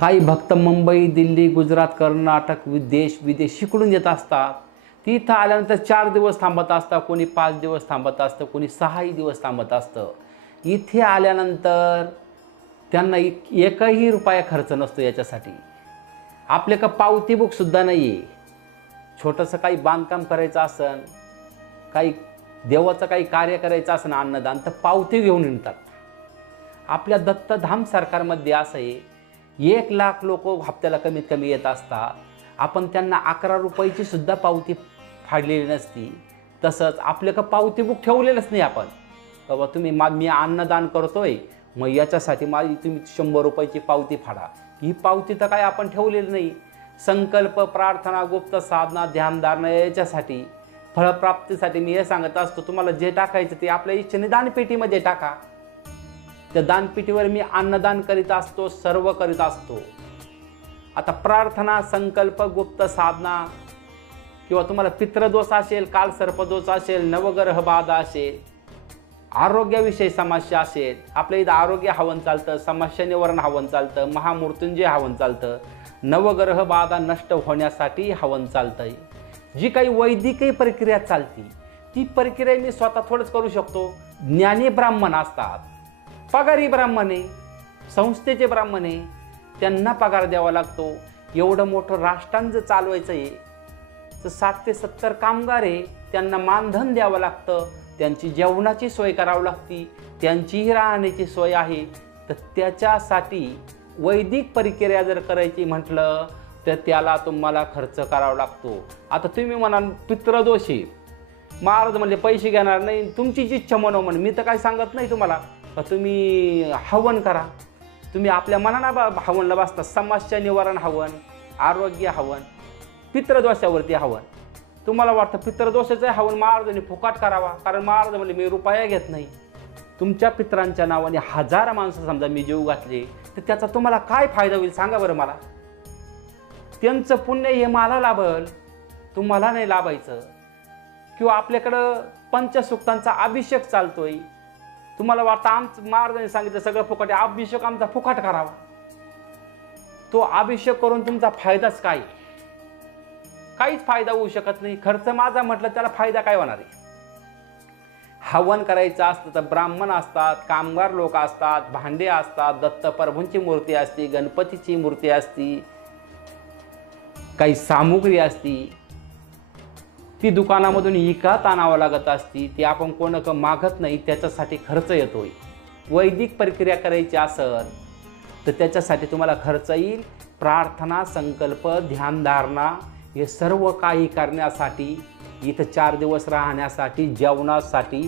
काही भक्त मुंबई, दिल्ली, गुजरात, कर्नाटक, देश विदेश शिकडून येत असतात. तिथं आल्यानंतर 4 दिवस थांबत असतात, कोणी 5 दिवस थांबत असतं, कोणी 6 दिवस थांबत असतं. इथे आल्यानंतर त्यांना एकही रुपया खर्च नसतो याच्यासाठी. आपले का पावती बुकसुद्धा नाही आहे. छोटंसं काही बांधकाम करायचं असन, काही देवाचं काही कार्य करायचं असेल, अन्नदान, तर पावती घेऊन येतात. आपल्या दत्तधाम सरकारमध्ये असं आहे, 1 लाख लोक हप्त्याला कमीत कमी येत असतात. आपण त्यांना 11 रुपयाची सुद्धा पावती फाडलेली नसती. तसंच आपलं का पावती बुक ठेवलेलंच नाही आपण. बाबा तुम्ही मी अन्नदान करतोय, मग याच्यासाठी माझी तुम्ही 100 रुपयाची पावती फाडा. ही पावती तर काय आपण ठेवलेली नाही. संकल्प, प्रार्थना, गुप्त साधना, ध्यानधारणा याच्यासाठी, फळप्राप्तीसाठी मी हे सांगत असतो, तुम्हाला जे टाकायचं ते आपल्या इच्छेने दानपेटीमध्ये टाका. त्या दानपेटीवर मी अन्नदान करीत असतो, सर्व करीत असतो. आता प्रार्थना, संकल्प, गुप्त साधना किंवा तुम्हाला पितृदोष असेल, काल सर्पदोष असेल, नवग्रह बाधा असेल, आरोग्याविषयी समस्या असेल, आपल्या इथं आरोग्य हवन चालतं, समस्या निवारण हवन चालतं, महामृत्युंजय हवन चालतं, नवग्रह बाधा नष्ट होण्यासाठी हवन चालतंय. जी काही वैदिकही प्रक्रिया चालती, ती प्रक्रिया मी स्वतः थोडंच करू शकतो. ज्ञानी ब्राह्मण असतात, पगारी ब्राह्मण आहे, संस्थेचे ब्राह्मण आहे, त्यांना पगार द्यावा लागतो. एवढं मोठं राष्ट्रांचं जर चालवायचं आहे तर 60 ते 70 कामगार आहे, त्यांना मानधन द्यावं लागतं, त्यांची जेवणाची सोय करावी लागती, त्यांचीही राहण्याची सोय आहे. तर त्याच्यासाठी वैदिक प्रक्रिया जर करायची म्हटलं तर त्याला तुम्हाला खर्च करावा लागतो. आता तुम्ही म्हणाल पितृदोषी महाराज म्हणजे पैसे घेणार नाही, तुमची जी इच्छा म्हणून म्हणे, मी तर काही सांगत नाही तुम्हाला का तुम्ही हवन करा. तुम्ही आपल्या मनाला हवनला बसता. समस्या निवारण हवन, आरोग्य हवन, पितृदोषावरती हवन. तुम्हाला वाटतं पितृदोषाचं हवन महाराजांनी फुकाट करावा, कारण महाराज म्हणजे मी रुपया घेत नाही. तुमच्या पितरांच्या नावाने 1000 माणसं समजा मी जीव घातले तर त्याचा तुम्हाला काय फायदा होईल सांगा बरं मला. त्यांचं पुण्य हे मला लाभल, तुम्हाला नाही लाभायचं. किंवा आपल्याकडं पंचसुक्तांचा अभिषेक चालतोय, तुम्हाला वाटतं आमचं महाराजांनी सांगितलं सगळं फुकट आहे, अभिषेक आमचा फुकट करावा. तो अभिषेक करून तुमचा फायदाच काय? काहीच फायदा होऊ शकत नाही. खर्च माझा म्हटलं त्याला फायदा काय होणार आहे? हवन करायचं असतं तर ब्राह्मण असतात, कामगार लोक असतात, भांडे असतात, दत्तप्रभूंची मूर्ती असते, गणपतीची मूर्ती असती, काही सामुग्री असती, ती दुकानामधून विकत आणावं लागत असती. ती आपण कोण मागत नाही, त्याच्यासाठी खर्च येतोय. वैदिक प्रक्रिया करायची असेल तर त्याच्यासाठी तुम्हाला खर्च येईल. प्रार्थना, संकल्प, ध्यानधारणा हे सर्व काही करण्यासाठी, इथं 4 दिवस राहण्यासाठी, जेवणासाठी,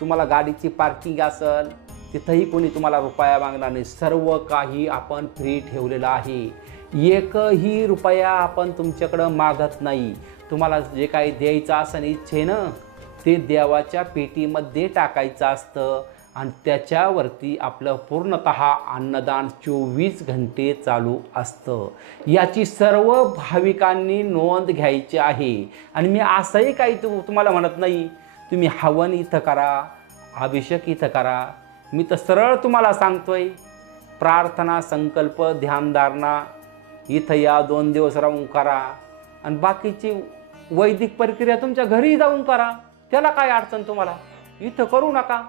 तुम्हाला गाडीची पार्किंग असेल तिथंही कोणी तुम्हाला रुपया मागणार नाही. सर्व काही आपण फ्री ठेवलेलं आहे. एकही रुपया आपण तुमच्याकडं मागत नाही. तुम्हाला जे काही द्यायचं असेल इच्छेनं ते देवाच्या पेटीमध्ये टाकायचं असतं आणि त्याच्यावरती आपलं पूर्णतः अन्नदान 24 घंटे चालू असतं. याची सर्व भाविकांनी नोंद घ्यायची आहे. आणि मी असंही काही तुम्हाला म्हणत नाही तुम्ही हवन इथं करा, अभिषेक इथं करा. मी तर सरळ तुम्हाला सांगतोय, प्रार्थना, संकल्प, ध्यानधारणा इथं या 2 दिवस राहून करा आणि बाकीची वैदिक प्रक्रिया तुमच्या घरी जाऊन करा. त्याला काय अडचण तुम्हाला? इथं करू नका.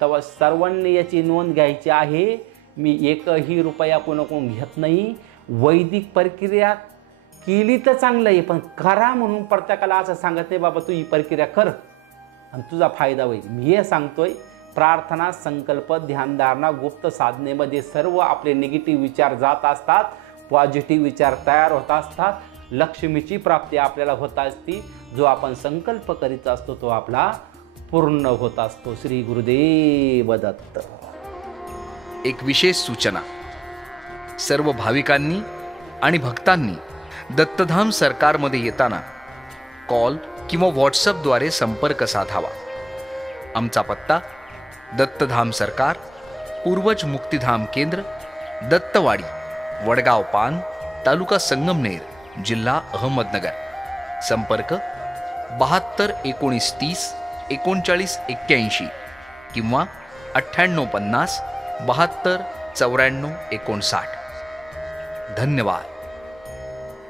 तेव्हा सर्वांनी याची नोंद घ्यायची आहे. मी एकही रुपया कोणाकडून घेत नाही. वैदिक प्रक्रिया केली तर चांगलं आहे, पण करा म्हणून प्रत्येकाला असं सांगत नाही बाबा तू ही प्रक्रिया कर आणि तुझा फायदा होईल. मी हे सांगतोय, प्रार्थना, संकल्प, ध्यानधारणा, गुप्त साधनेमध्ये सर्व आपले निगेटिव्ह विचार जात असतात, पॉझिटिव्ह विचार तयार होत असतात, लक्ष्मीची प्राप्ती आपल्याला होत असती. जो आपण संकल्प करीत असतो तो आपला पूर्ण होत असतो. श्री गुरुदेव दत्त. एक विशेष सूचना, सर्व भाविकांनी आणि भक्तांनी दत्तधाम सरकारमध्ये येताना कॉल किंवा व्हॉट्सअपद्वारे संपर्क साधावा. आमचा पत्ता दत्तधाम सरकार, पूर्वज मुक्तिधाम केंद्र, दत्तवाडी, वडगाव पान, तालुका संगमनेर, जिल्हा अहमदनगर. संपर्क 72 19 30 39 81 किंवा 98 50 72 9459. धन्यवाद.